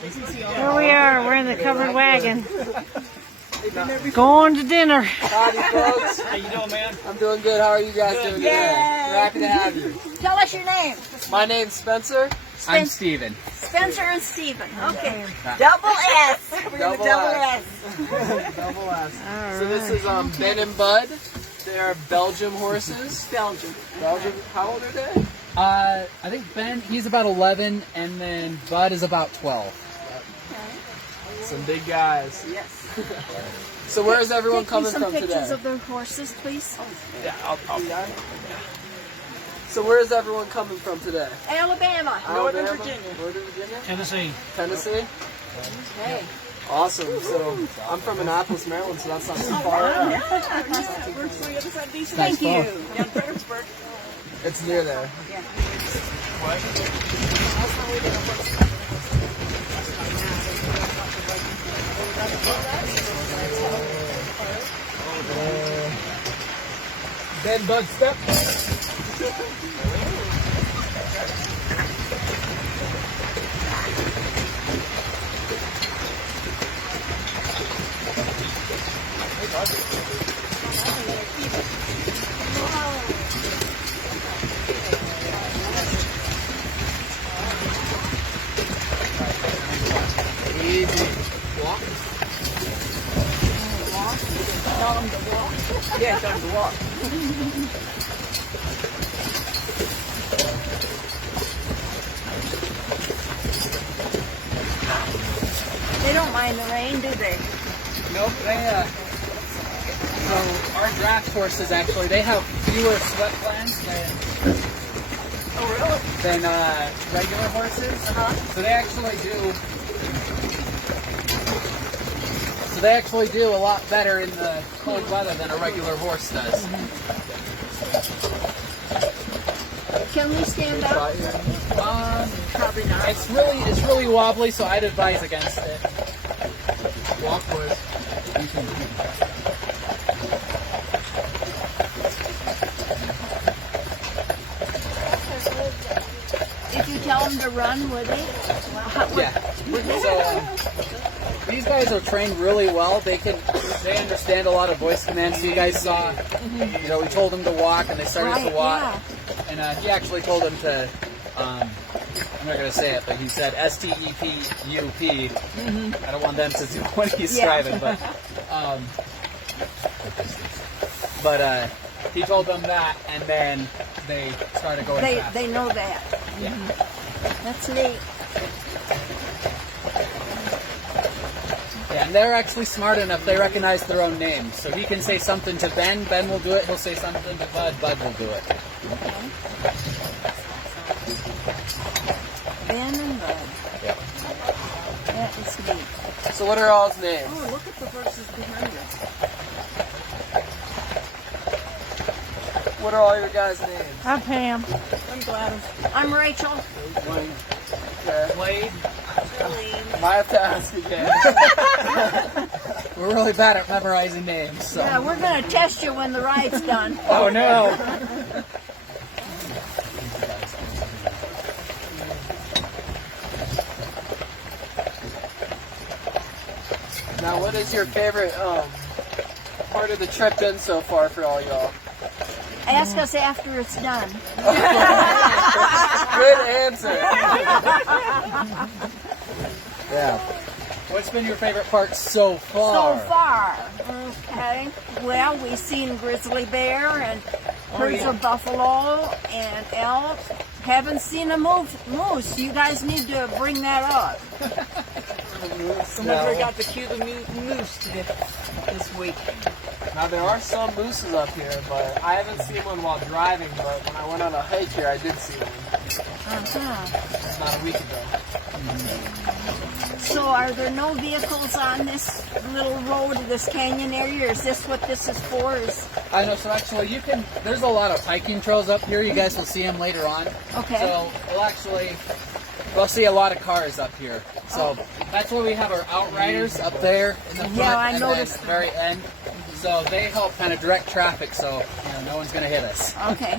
Here we are. We're in the covered wagon. Going to dinner. Howdy, folks. How you doing, man? I'm doing good. How are you guys doing today? We're happy to have you. Tell us your name. My name's Spencer. I'm Steven. Spencer and Steven. Okay. Double S. We're going to double S. Double S. All So this right. is Ben and Bud. They are Belgium horses. Belgium. Belgium. How old are they? I think Ben, he's about 11, and then Bud is about 12. Some big guys. Yes. So where is everyone Take me coming some from pictures today? of the horses, please. Yeah, I'll So where is everyone coming from today? Alabama, Northern Virginia. Northern Virginia? Tennessee. Tennessee? Okay. Awesome. So I'm from Annapolis, Maryland, so that's not too far out. We're three of us on DC. Nice Thank you. phone. Down Fredericksburg. It's near there. Yeah. Ben, Bud, step. Easy. Walk. Tell them to walk. Yeah, tell them to walk. They don't mind the rain, do they? Nope, so our draft horses actually, they have fewer sweat glands than regular horses. So they actually do a lot better in the cold weather than a regular horse does. Can we stand up? Probably not. It's really wobbly, so I'd advise against it. Walk, boys. If you tell them to run, would they? Yeah. So these guys are trained really well. They understand a lot of voice commands. So you guys saw, we told them to walk, and they started to walk. Yeah. And he actually told them to. I'm not going to say it, but he said STEPUP. I don't want them to do what he's driving, but he told them that, and then they started going fast. They know that. Yeah. That's neat. Yeah, and they're actually smart enough. They recognize their own names. So he can say something to Ben. Ben will do it. He'll say something to Bud. Bud will do it. Okay. Ben and Bud. Yep. That is neat. So what are all's names? Oh, look at the horses behind us. What are all your guys' names? I'm Pam. I'm Gladys. I'm Rachel. Okay. Wade. Might have to ask again. We're really bad at memorizing names. So. Yeah, we're going to test you when the ride's done. Oh no. Now, what is your favorite part of the trip been so far for all y'all? Ask us after it's done. Good answer. Yeah. What's been your favorite part so far? So far. Okay. Well, we've seen grizzly bear and herds of buffalo and elk. Haven't seen a moose. You guys need to bring that up. Somebody forgot to cue the moose this week. Now, there are some mooses up here, but I haven't seen one while driving, but when I went on a hike here, I did see one. It's not a week ago. So are there no vehicles on this little road, this canyon area, or is this what this is for? I know, so actually there's a lot of hiking trails up here. You guys will see them later on. Okay. So we'll see a lot of cars up here. So that's where we have our outriders up there in the front. Yeah, I and noticed then at the very end. So they help kind of direct traffic, so no one's going to hit us. Okay.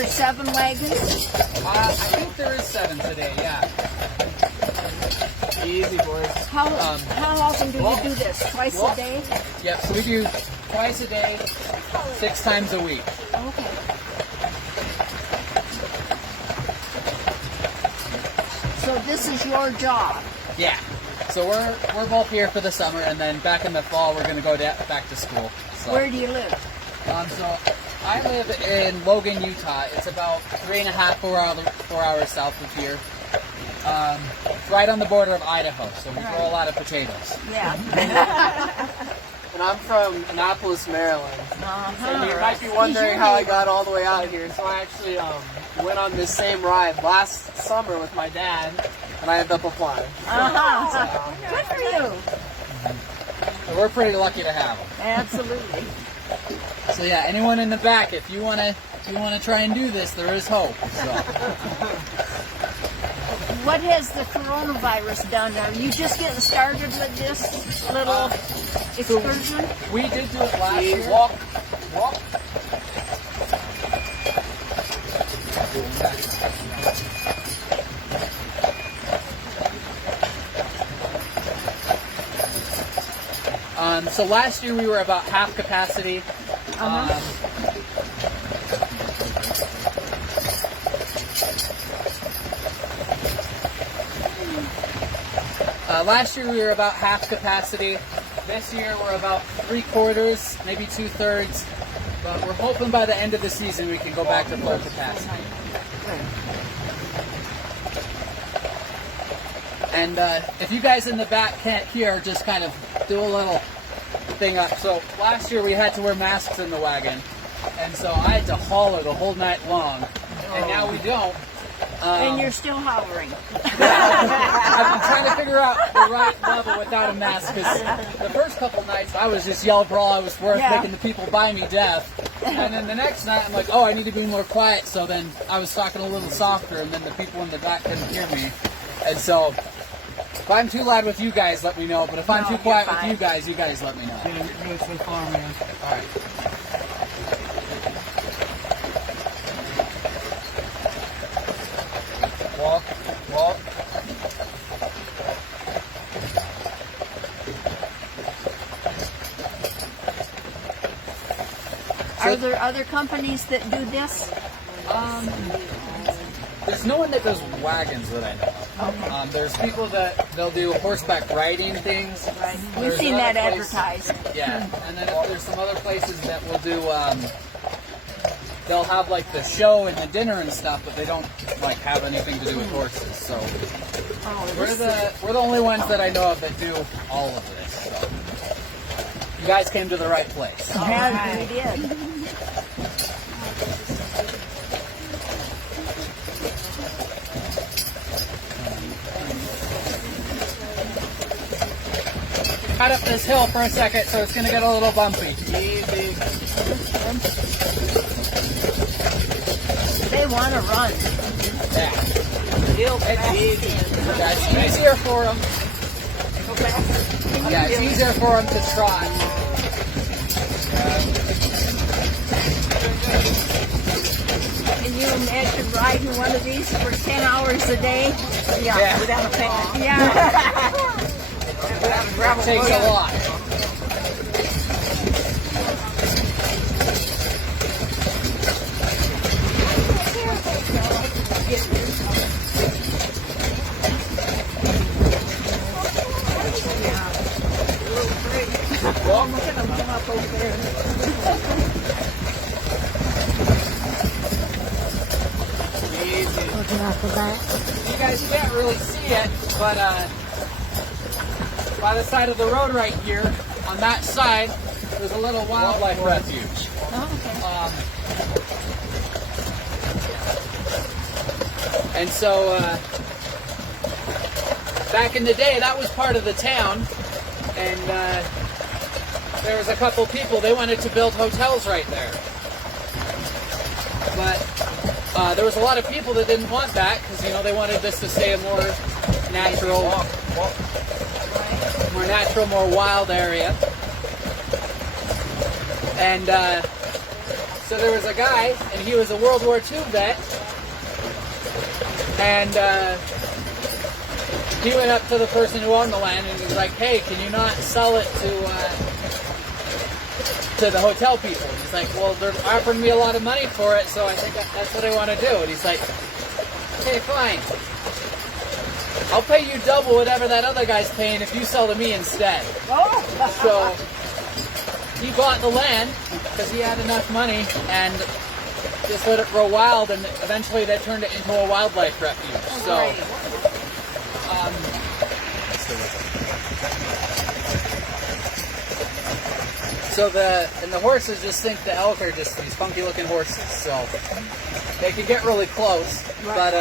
there 7 wagons? I think there is 7 today, yeah. Easy, boys. How often do you do this? Twice a day? Yep, so we do twice a day, 6 times a week. Okay. So this is your job? Yeah. So we're both here for the summer, and then back in the fall we're going to go back to school. So, Where do you live? So I live in Wagon, Utah. It's about 3.5, 4 hours south of here. Right on the border of Idaho, so we grow a lot of potatoes. Yeah. And I'm from Annapolis, Maryland. And you might be He's wondering your how I neighbor. got all the way out here. So I actually went on this same ride last summer with my dad, and I ended up applying. Good for you. So we're pretty lucky to have them. Absolutely. So yeah, anyone in the back, if you wanna try and do this, there is hope. So. What has the coronavirus done? Are you just getting started with this little excursion? We did do it last year. Walk. So last year we were about half capacity. Last year we were about half capacity. This year we're about 3/4, maybe 2/3. But we're hoping by the end of the season we can go back to full capacity. And if you guys in the back can't hear, just kind of do a little thing up. So last year we had to wear masks in the wagon, and so I had to holler the whole night long. And now we don't. And you're still hovering. I've been trying to figure out the right level without a mask, because the first couple nights I was just yelling for all I was worth, making the people by me deaf. And then the next night I'm like, oh, I need to be more quiet. So then I was talking a little softer, and then the people in the back couldn't hear me. And so if I'm too loud with you guys, let me know. But if I'm too quiet with you guys let me know. Yeah, you're good so far, man. All right. Walk. Are there other companies that do this? There's no one that does wagons that I know of. There's people they'll do horseback riding things. Right. We've There's seen another that place- advertised. Yeah, and then there's some other places that will do. They'll have like the show and the dinner and stuff, but they don't like have anything to do with horses. So we're the only ones that I know of that do all of this. So you guys came to the right place. Yeah, we did. Cut up this hill for a second, so it's going to get a little bumpy. Easy. They want to run. Yeah. It's easy. Yeah, it's easier for them. Yeah, it's easier for them to trot. Can you imagine riding one of these for 10 hours a day? Yeah. Without a fan. Yeah. It takes a lot. You guys can't really see it, but by the side of the road right here, on that side, there's a little wildlife refuge. And so, back in the day, that was part of the town, and there was a couple people, they wanted to build hotels right there. But there was a lot of people that didn't want that, because, you know, they wanted this to stay a more natural, more wild area. And So there was a guy, and he was a World War II vet, and he went up to the person who owned the land, and he was like, "Hey, can you not sell it to the hotel people?" And he's like, "Well, they're offering me a lot of money for it, so I think that's what I want to do." And he's like, "Okay, fine. I'll pay you double whatever that other guy's paying if you sell to me instead." So he bought the land because he had enough money and just let it grow wild, and eventually they turned it into a wildlife refuge. So the horses just think the elk are just these funky looking horses, so they can get really close, but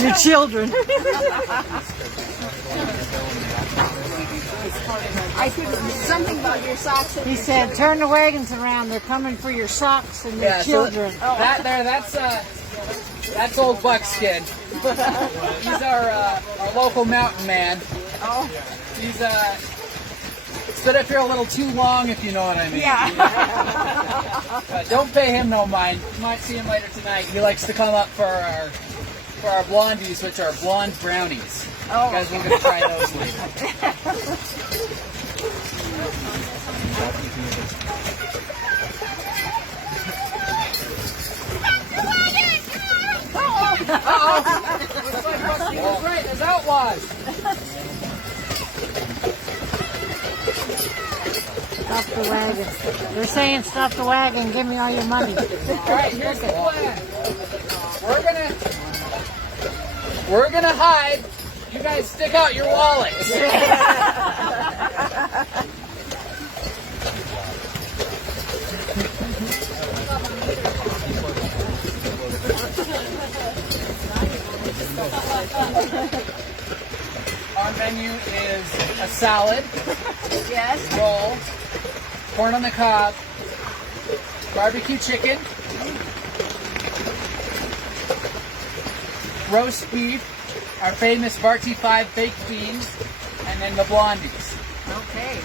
Your children. I think something about your socks. He said, turn the wagons around. They're coming for your socks and your children. So that's old Buckskin. He's our local mountain man. He's stood up here a little too long, if you know what I mean. Yeah. But don't pay him no mind. You might see him later tonight. He likes to come up for our blondies, which are blonde brownies. You guys are going to try those later. Looks like Bucky was right. There's outlaws. Stop the wagon. They're saying stop the wagon. Give me all your money. All right, here's the plan. We're gonna hide. You guys stick out your wallets. Our menu is a salad, Yes. roll, corn on the cob, barbecue chicken, roast beef, our famous Barty 5 baked beans, and then the blondies. Okay.